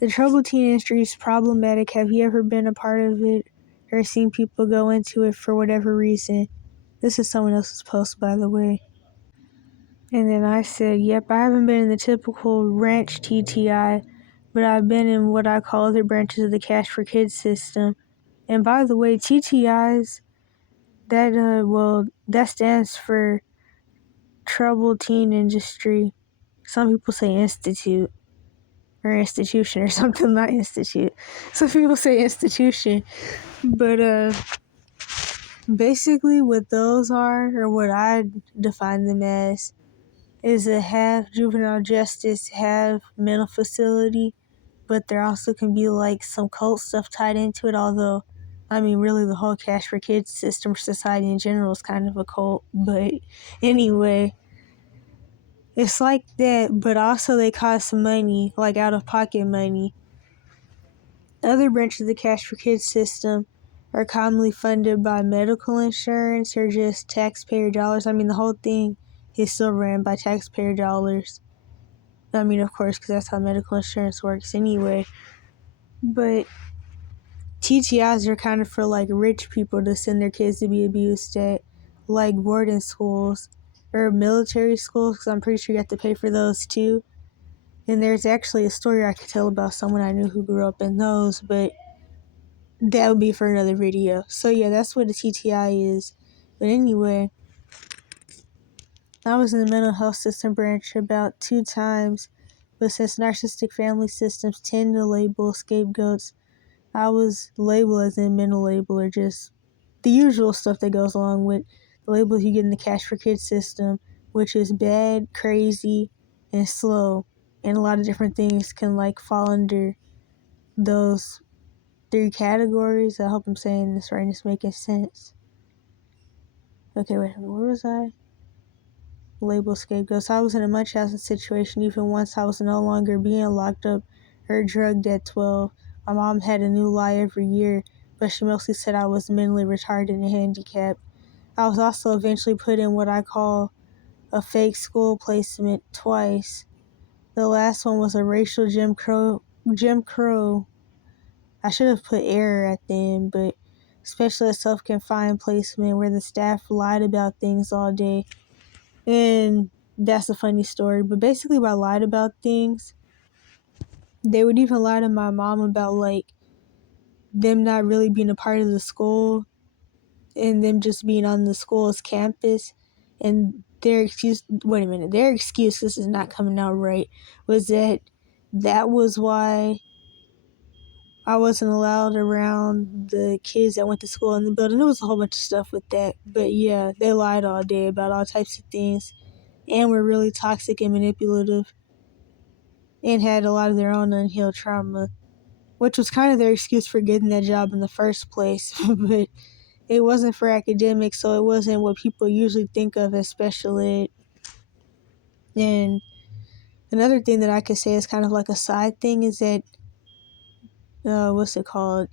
The troubled teen industry is problematic. Have you ever been a part of it or seen people go into it for whatever reason? This is someone else's post, by the way. And then I said, yep, I haven't been in the typical ranch TTI, but I've been in what I call other branches of the Cash For Kids system. And by the way, TTIs, that stands for Troubled Teen Industry. Some people say institute or institution or something, not institute. Some people say institution. But basically what those are, or what I define them as, is a half juvenile justice, half mental facility, but there also can be like some cult stuff tied into it, although, I mean, really the whole Cash For Kids system, society in general, is kind of a cult. But anyway, it's like that, but also they cost money, like out-of-pocket money. Other branches of the Cash For Kids system are commonly funded by medical insurance or just taxpayer dollars. I mean, the whole thing is still ran by taxpayer dollars. I mean, of course, because that's how medical insurance works anyway. But TTIs are kind of for like rich people to send their kids to be abused at, like boarding schools or military schools, because I'm pretty sure you have to pay for those too. And there's actually a story I could tell about someone I knew who grew up in those, but that would be for another video. So yeah, that's what a TTI is. But anyway, I was in the mental health system branch about 2 times, but since narcissistic family systems tend to label scapegoats, I was labeled as a mental label, or just the usual stuff that goes along with the labels you get in the Cash For Kids system, which is bad, crazy, and slow. And a lot of different things can like fall under those 3 categories. I hope I'm saying this right and it's making sense. Okay, wait, where was I? Label scapegoats. I was in a munchausen situation even once I was no longer being locked up or drugged at 12. My mom had a new lie every year, but she mostly said I was mentally retarded and handicapped. I was also eventually put in what I call a fake school placement twice. The last one was a racial Jim Crow. I should have put error at the end, but especially a self-confined placement where the staff lied about things all day. And that's a funny story, but basically by lied about things, they would even lie to my mom about like them not really being a part of the school and them just being on the school's campus. And their excuse, this is not coming out right, was that was why I wasn't allowed around the kids that went to school in the building. There was a whole bunch of stuff with that. But yeah, they lied all day about all types of things and were really toxic and manipulative and had a lot of their own unhealed trauma, which was kind of their excuse for getting that job in the first place. But it wasn't for academics, so it wasn't what people usually think of as special ed. And another thing that I could say is kind of like a side thing is that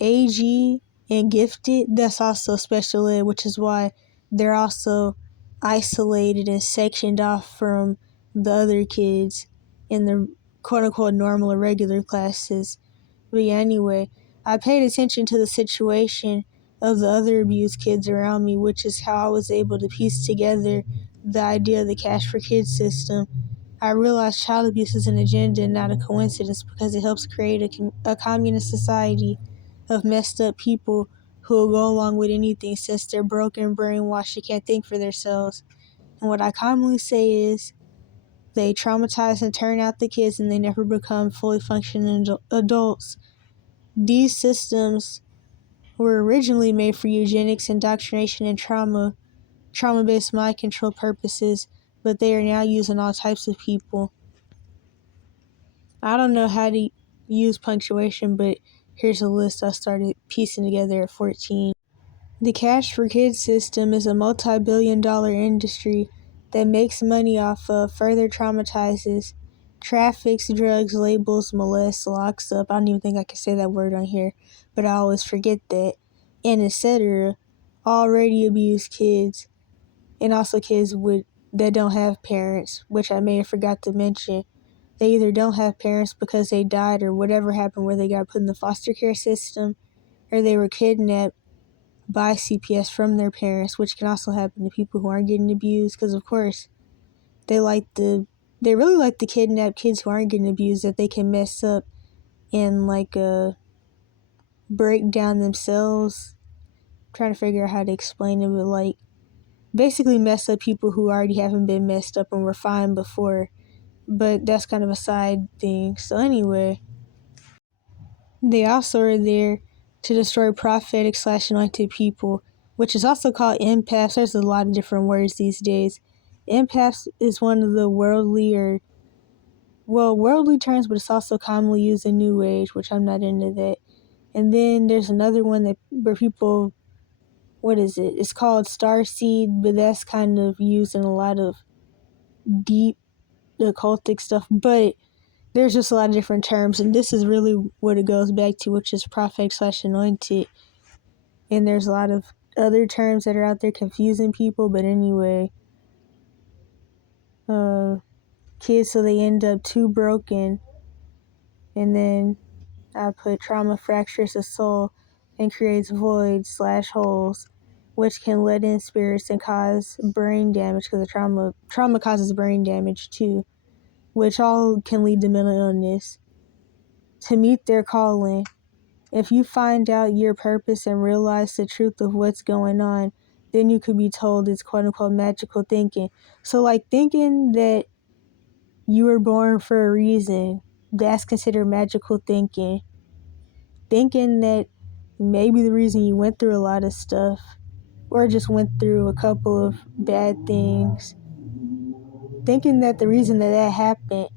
AG and gifted, that's also special ed, which is why they're also isolated and sectioned off from the other kids in the quote-unquote normal or regular classes. But yeah, anyway, I paid attention to the situation of the other abused kids around me, which is how I was able to piece together the idea of the Cash For Kids system. I realized child abuse is an agenda and not a coincidence, because it helps create a communist society of messed up people who will go along with anything since they're broken, brainwashed, and can't think for themselves. And what I commonly say is they traumatize and turn out the kids and they never become fully functioning adults. These systems were originally made for eugenics, indoctrination, and trauma-based mind control purposes, but they are now using all types of people. I don't know how to use punctuation, but here's a list I started piecing together at 14. The Cash For Kids system is a multi-billion-dollar industry that makes money off of, further traumatizes, traffics, drugs, labels, molests, locks up. I don't even think I can say that word on here, but I always forget that, and etc. Already abused kids, and also kids that don't have parents, which I may have forgot to mention. they either don't have parents because they died or whatever happened where they got put in the foster care system, or they were kidnapped by CPS from their parents, which can also happen to people who aren't getting abused, because of course they really like to kidnap kids who aren't getting abused that they can mess up and break down themselves. I'm trying to figure out how to explain it, but basically mess up people who already haven't been messed up and were fine before. But that's kind of a side thing. So anyway, they also are there to destroy prophetic/anointed people, which is also called empaths. There's a lot of different words these days. Empaths is one of the worldly terms, but it's also commonly used in New Age, which I'm not into that. And then there's another one where people, what is it? It's called starseed, but that's kind of used in a lot of deep occultic stuff. But there's just a lot of different terms, and this is really what it goes back to, which is prophetic/anointed. And there's a lot of other terms that are out there confusing people, but anyway, kids, so they end up too broken, and then I put trauma fractures the soul and creates voids/holes, which can let in spirits and cause brain damage, because the trauma causes brain damage too, which all can lead to mental illness. To meet their calling. If you find out your purpose and realize the truth of what's going on, then you could be told it's quote-unquote magical thinking. So thinking that you were born for a reason, that's considered magical thinking. Thinking that maybe the reason you went through a lot of stuff, or just went through a couple of bad things, thinking that the reason that happened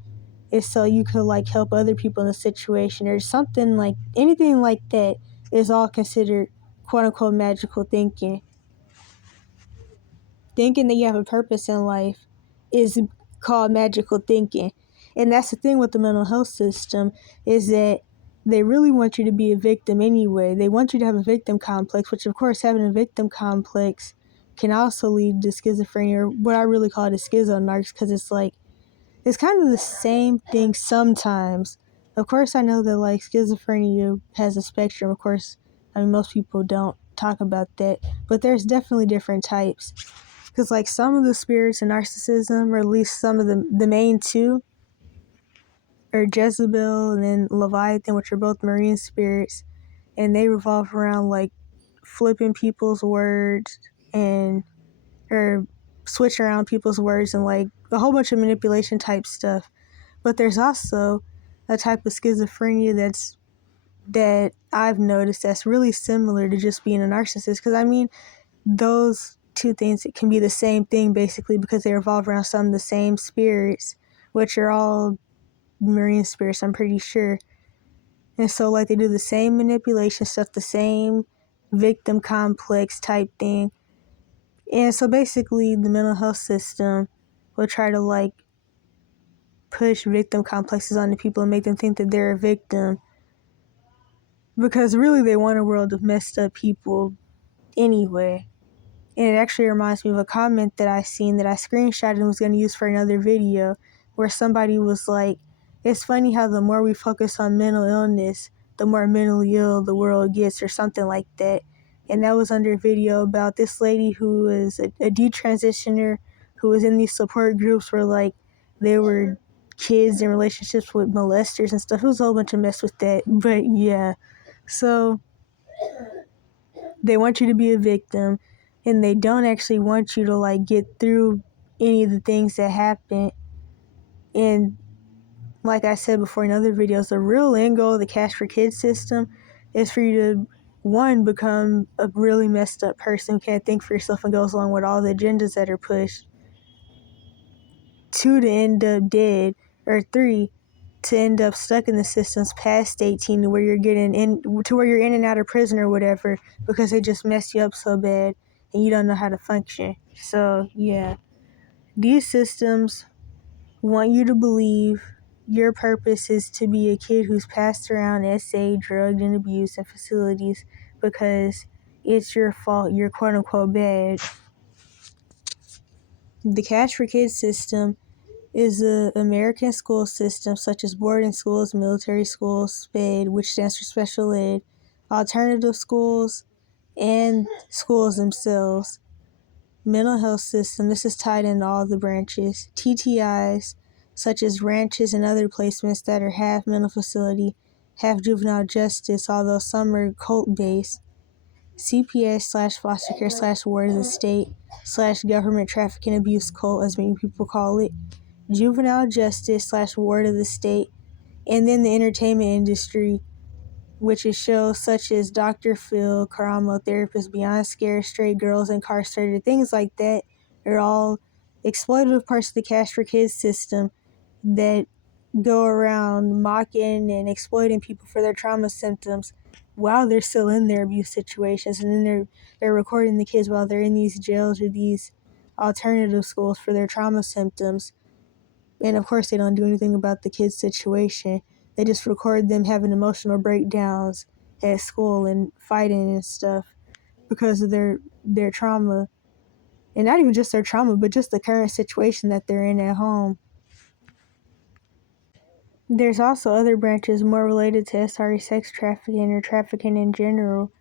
is so you could help other people in a situation or something, anything like that is all considered quote unquote magical thinking. Thinking that you have a purpose in life is called magical thinking. And that's the thing with the mental health system, is that they really want you to be a victim anyway. They want you to have a victim complex, which of course having a victim complex can also lead to schizophrenia, or what I really call it is schizo-narcs, because it's kind of the same thing sometimes. Of course, I know that schizophrenia has a spectrum. Of course, most people don't talk about that, but there's definitely different types. Because some of the spirits in narcissism, or at least some of the main two, are Jezebel and then Leviathan, which are both marine spirits, and they revolve around flipping people's words or switching around people's words and a whole bunch of manipulation type stuff. But there's also a type of schizophrenia that I've noticed that's really similar to just being a narcissist. Because those two things can be the same thing basically, because they revolve around some of the same spirits, which are all marine spirits, I'm pretty sure. And so they do the same manipulation stuff, the same victim complex type thing. And so basically the mental health system will try to push victim complexes onto people and make them think that they're a victim, because really they want a world of messed up people anyway. And it actually reminds me of a comment that I seen that I screenshotted and was going to use for another video, where somebody was like, it's funny how the more we focus on mental illness, the more mentally ill the world gets, or something like that. And that was under a video about this lady who was a detransitioner who was in these support groups where they were kids in relationships with molesters and stuff. It was a whole bunch of mess with that. But yeah, so they want you to be a victim, and they don't actually want you to get through any of the things that happen. And like I said before in other videos, the real end goal of the Cash For Kids system is for you to, one, become a really messed up person who can't think for yourself and goes along with all the agendas that are pushed. 2, to end up dead. Or 3, to end up stuck in the systems past 18, to where you're in and out of prison or whatever, because they just messed you up so bad and you don't know how to function. So yeah, these systems want you to believe your purpose is to be a kid who's passed around SA, drugged, and abused in facilities because it's your fault, you're quote unquote bad. The Cash For Kids system is the American school system, such as boarding schools, military schools, SPED, which stands for special ed, alternative schools, and schools themselves. Mental health system, this is tied into all the branches. TTIs, such as ranches and other placements that are half mental facility, half juvenile justice, although some are cult-based. CPS / foster care / ward of the state / government trafficking abuse cult, as many people call it. Juvenile justice / ward of the state. And then the entertainment industry, which is shows such as Dr. Phil, Karamo Therapist, Beyond Scared, Straight Girls Incarcerated, things like that are all exploitative parts of the Cash For Kids system that go around mocking and exploiting people for their trauma symptoms while they're still in their abuse situations, and then they're recording the kids while they're in these jails or these alternative schools for their trauma symptoms. And of course they don't do anything about the kids' situation. They just record them having emotional breakdowns at school and fighting and stuff because of their trauma. And not even just their trauma, but just the current situation that they're in at home. There's also other branches more related to SRE sex trafficking or trafficking in general.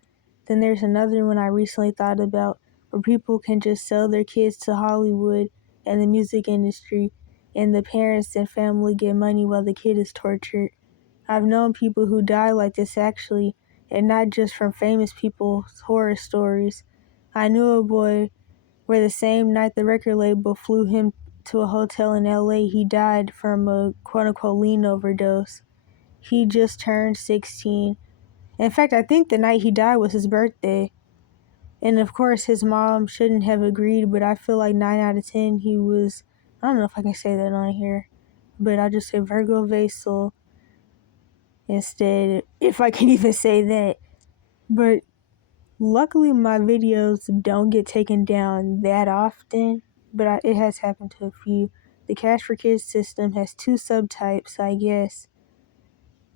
Then there's another one I recently thought about where people can just sell their kids to Hollywood and the music industry, and the parents and family get money while the kid is tortured. I've known people who die like this actually, and not just from famous people's horror stories. I knew a boy where the same night the record label flew him to a hotel in LA, he died from a quote-unquote lean overdose. He just turned 16. In fact, I think the night he died was his birthday. And of course, his mom shouldn't have agreed, but I feel like 9 out of 10 he was, I don't know if I can say that on here, but I'll just say Virgo Vasal instead, if I can even say that. But luckily, my videos don't get taken down that often, but it has happened to a few. The Cash For Kids system has 2 subtypes, I guess.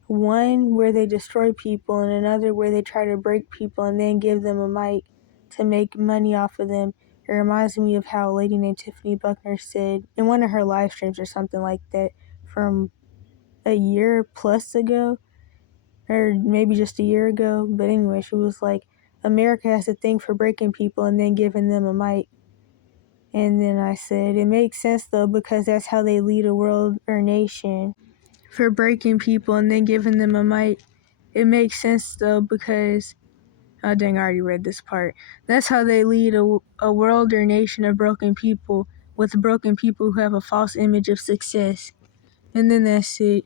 One where they destroy people, and another where they try to break people and then give them a mic to make money off of them. It reminds me of how a lady named Tiffany Buckner said in one of her live streams or something like that from a year plus ago, or maybe just a year ago. But anyway, she was like, America has a thing for breaking people and then giving them a mic. And then I said, it makes sense though, because that's how they lead a world or nation, for breaking people and then giving them a mic. It makes sense though, because, oh dang, I already read this part. That's how they lead a world or nation of broken people, with broken people who have a false image of success. And then that's it.